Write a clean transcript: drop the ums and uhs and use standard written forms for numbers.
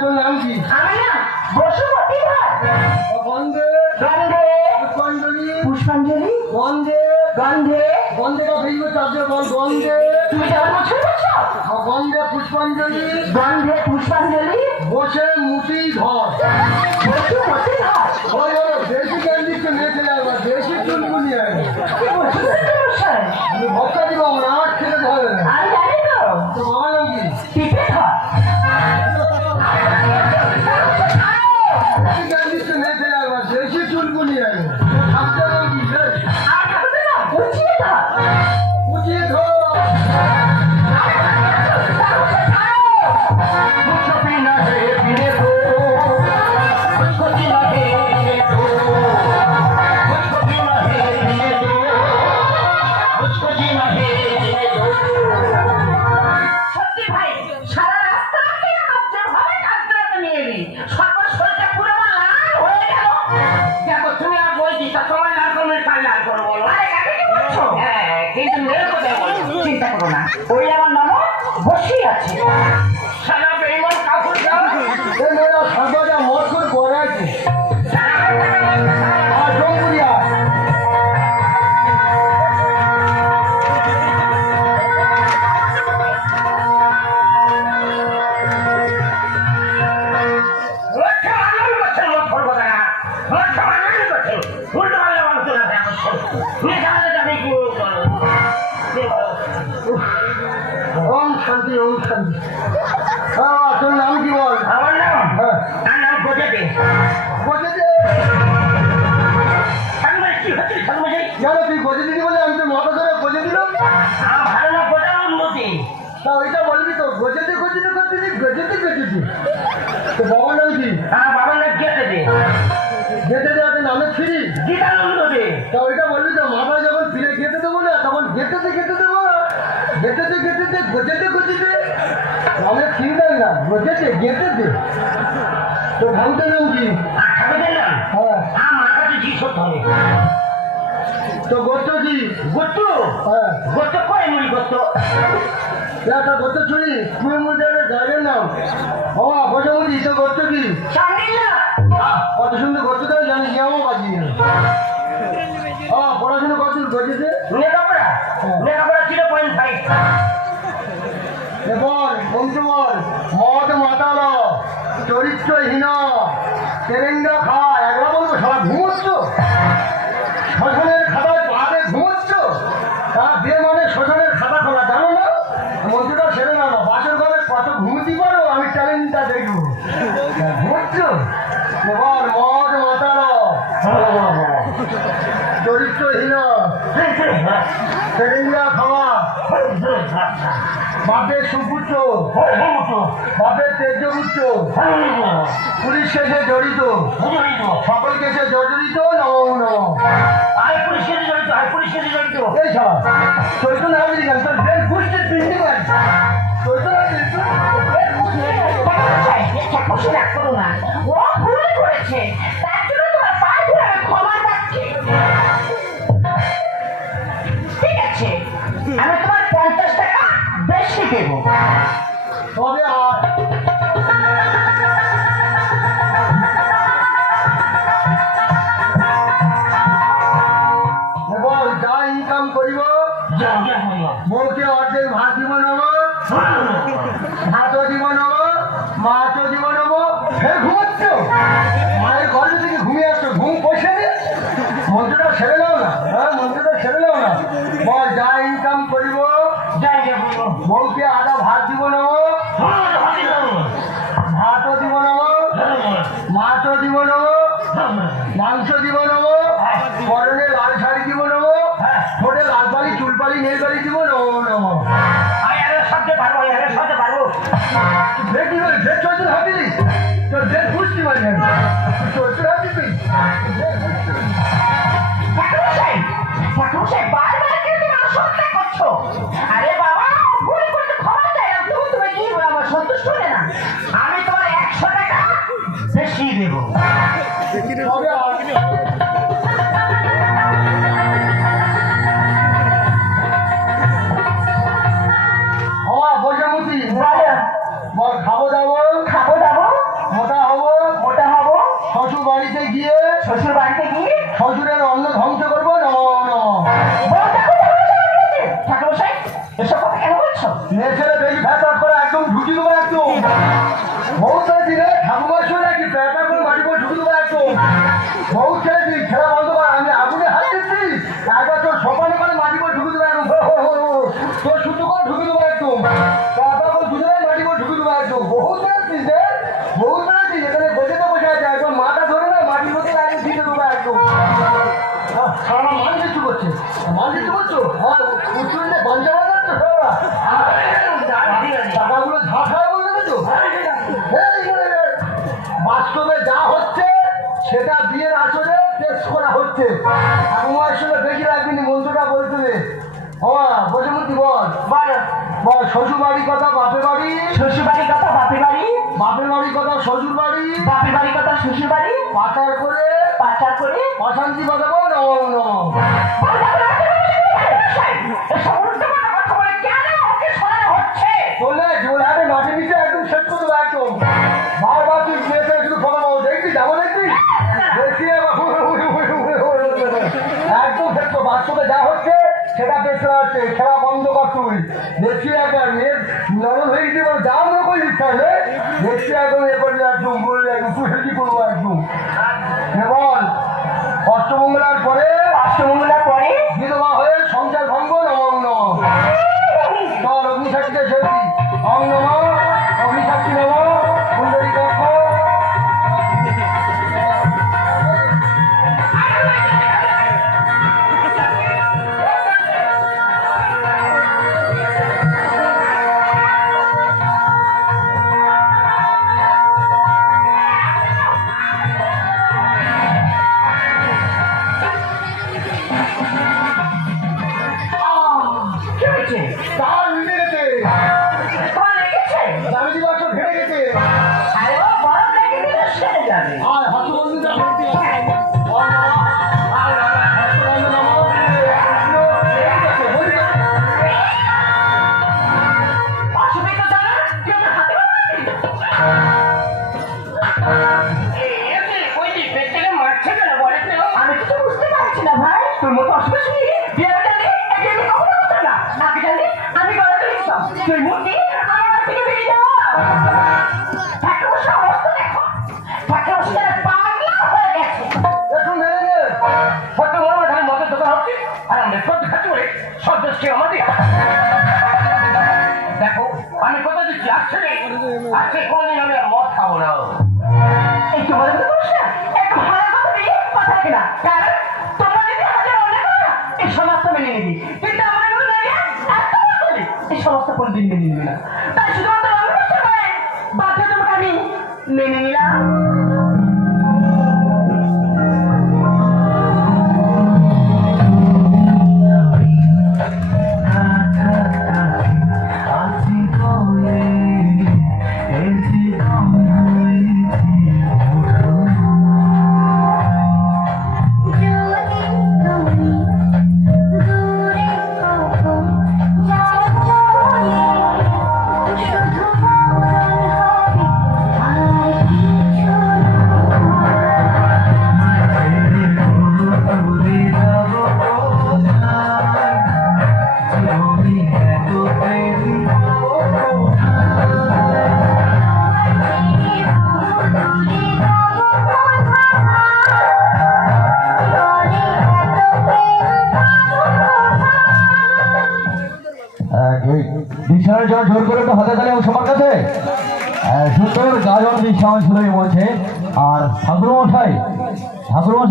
তোর নাম কি? পুষ্পাঞ্জলি গন্ধে গন্ধে গন্ধে কা ফেসবুক চাপতে বল গন্ধে তুমি যাওয়ার বছর বলছো গন্ধে পুষ্পাঞ্জলি গন্ধে পুষ্পাঞ্জলি বসে মুটি ধর বসে বসে ঘাস ওই ওই দেশি ক্যান্ডি কে মেখে যাবে দেশি চুলকুনি আছে ভক্তা দিব না আট খেতে ধরে না আমি জানি তো তো বাবা নাম কি? টিপে ধর দেশি ক্যান্ডি কে মেখে যাবে দেশি চুলকুনি আছে থাকতে নাম কি? আর থাকবে না বুঝিয়ে ধর উঠিয়ে ধর मुझको पीना है पीने दो मुझको पीना है पीने दो मुझको पीना है पीने दो मुझको पीना है पीने दो সত্যি ভাই সারা রাস্তা থেকে কাঁদতে ভাবে কাঁদতে নিয়ে এলি সবার শরীরটা পুরো লাল হয়ে গেল দেখো তুমি আর বলছি তা তোমার লাল করবে কাল লাল করবো আরে কাকে কি বলছো হ্যাঁ কিন্তু মেয়ের কথা বলো চিন্তা করো না ওই আমার ননদ বসেই আছে সারা বেঈমান কাপড় দাও এ মেয়েরা সর্বদা মত করে গড়াইছে আর জঙ্গুরিয়া লক্ষ্য আলোর বছর লোক করবো না লক্ষ্য আলোর বছর উল্টো আলো মানুষ না এখন তুমি জানাতে যাবে কি ওম শান্তি ওম শান্তি হ্যাঁ তোর নাম কি বল? আমার নাম হ্যাঁ তার নাম গোজাতে বসে দে সামনে কি হচ্ছে সামনে জানো তুই বসে দিদি বলে আমি তো মাথা ধরে বসে দিলাম ভালো না গোটা উন্নতি তা ওইটা বলবি তো গজেতে গজেতে করতেছি গজেতে গজেতে তো বাবার নাম কি? বাবার নাম গেতে দে গেতে দেওয়াতে নামে ফিরি গীতা উন্নতি তা ওইটা বলবি তো মাথায় যখন ফিরে গেতে দেবো না তখন গেতেতে গেতে দেবো গেতেতে গেতেতে গজেতে গজেতে নামে ফিরি দেয় না গজেতে গেতেতে তো ঠাকুরের নাম কি? আর ঠাকুরের নাম হ্যাঁ আমার কাছে জি সত্য হবে তো গোত্র কি? গোত্র হ্যাঁ গোত্র কয় মুড়ি গোত্র একটা গোত্র ছুরি তুই মুদের জায়গার নাম বাবা বোঝামুদি তো গোত্র কি? চান্দিলা কত সুন্দর গোত্র তাই জানিস কেমন বাজিয়ে পড়াশোনা কত গজেতে লেখাপড়া লেখাপড়া 0.5 বল বন্ধু বল মদ মাতাল চরিত্রহীন তেরেঙ্গা খায় একলা বলবো সারা ঘুমোচ্ছ শ্মশানের খাতায় পাহাড়ে ঘুমোচ্ছ তার বিয়ে মানে শ্মশানের খাতা খোলা জানো না মন্ত্রটা সেরে না বাসের ঘরে কত ঘুমতি পারো আমি চ্যালেঞ্জটা দেখবো ঘুমোচ্ছ বল মদ মাতাল চরিত্রহীন তেরেঙ্গা খাওয়া বাপের সুপুত্র বাপের তেজপুত্র পুলিশ কেসে জড়িত সকল কেসে জড়িত নম নম আয় পুলিশের জড়িত আয় পুলিশের জড়িত এই সব চৈতন্য হাবির গান তোর ব্রেন পুষ্টির পিন্ডি গান খুশি রাগ করো না ও ভুল করেছে তার জন্য তোমার পায়ে ধরে আমি ক্ষমা চাচ্ছি ঠিক আছে আমি তোমার 50 টাকা বেশি দেবো তবে আর বল যা ইনকাম করিব বউকে অর্ধেক ভাত দিব নেব ভাতও দিব নেব মাছও দিব নেব ফের ঘুমাচ্ছ মায়ের ঘরে থেকে ঘুমিয়ে আসছো ঘুম পয়সা নে মন্ত্রটা সেরে নাও না হ্যাঁ মন্ত্রটা সেরে নাও না বল যা ইনকাম করিব যাই বউকে আধা ভাত দিব নেব ভাতও দিব নেব মাছও দিব নেব মাংস দিব নেব পরনে লাল শাড়ি দিব নেব ঠোঁটে লাল পালি চুল পালি নেই পালি দিব নেব নেব সবচেয়ে পারবো সবচেয়ে পারবো দেখি বলে ডেট চলছে ভাবলি তোর ডেট বুঝতে পারি না চলছে ভাবলি তুই বারবার কেন তুমি অসত্য করছো আরে বাবা ভুল করতে ক্ষমা চাই তুমি কি বলো আমার সন্তুষ্ট হলে না আমি তোমার 100 টাকা বেশি দেবো তবে মেয়ে ছেলে বেশি ফ্যাসাদ করে একদম ঢুকি দেবো একদম। বহুত ছেলেছি রে, ঠাকুমার সঙ্গে নাকি ফ্যাসাদ করে মাটি করে ঢুকি দেবো একদম। বহুত ছেলেছি, খেলা বন্ধ কর, আমি আগুনে হাত দিচ্ছি, একবার তোর সপানে করে মাটি করে ঢুকি দেবো একদম। তোর শুদ্ধ করে ঢুকি দেবো একদম, তারপর করে দুজনে মাটি করে ঢুকি দেবো একদম। বহুত ছেলেছিস রে, বহুত ছেলেছিস, এখানে বসে তো বসে আছে, একদম মাথা ধরে না মাটির মধ্যে একদম দিতে দেবো একদম। সারা মান কিছু করছে, মান কিছু করছো, হ্যাঁ উচ্চুরিতে বাঞ্চা বাজাচ্ছো সারা টাকাগুলো ঝাঁকা বলে দেবে তো। বাস্তবে যা হচ্ছে সেটা বিয়ের আসরে টেস্ট করা হচ্ছে। ঠাকুমার সঙ্গে বেশি রাখবিনি, মন্ত্রটা বলতে হবে। বসে মূর্তি বল বল, শ্বশুর বাড়ির কথা বাপের বাড়ি, শ্বশুর বাড়ির কথা বাপের বাড়ি, বাপের বাড়ির কথা শ্বশুর বাড়ি, বাপের বাড়ির কথা শ্বশুর বাড়ি, পাচার করে অশান্তি বাজাবো না। চলে জোর হাতে মাঠে নিচে একদম শেষ করে দেবো একদম। বারবার তুই মেয়েছে শুধু ফোন দেখবি, যাবো দেখবি দেখি একদম শেষ করবো। বাস্তবে যা হচ্ছে সেটা দেখতে হচ্ছে, খেলা বন্ধ কর তুই। দেখছি একবার মেয়ের নরম হয়ে গেছে, যাও না করে দিচ্ছে হবে, দেখছি একদম এ করবি একদম, বললে একদম তুই হেল্পি করবো একদম। বল, অষ্টমঙ্গলার পরে বিধবা হয়ে সংসার ভঙ্গ নম নম। চল অগ্নিশাক্ষীকে সেবি, অং নম অগ্নিশাক্ষী নম কুণ্ডলী কক্ষ। তার মিলে গেছে, দামিনী বাক্স ঘেটে গেছে। আর হর্ষবর্ধন আমি কিছু বুঝতে পারছি না ভাই, তোর মতো অসুবিধা আমি গলা দিতাম তুই মূর্তি আমার কাছ থেকে বেরিয়ে যাওয়া সমস্ত দেখো পাগলা হয়ে গেছে। একটু মেরে নে। কত বড় ধান মদের দোকান হচ্ছে আর আমরা সহ্য খাচ্ছি বলে সহ্য আমাদের। দেখো আমি কথা দিচ্ছি, আজকে কোনদিন আমি আর মদ খাবো না। একটু মজা করতে পারিস না, একটু ভালো কথা দিয়ে কথা রাখে না, কারণ তোমরা যদি হাজার অনেক এই সমাজ তো মেনে নিবি, কিন্তু আমাদের মনে এই সমস্ত কোনদিন মেনে নিবি না। তাই শুধুমাত্র বাধ্যতামূলক আমি মেনে নিলাম। বিছানার জন্য জোর করে তো হাতে তালে সবার কাছে সুন্দর গাজন বিশ্বাস শুরু হয়েছে। আর ঠাকুর মশাই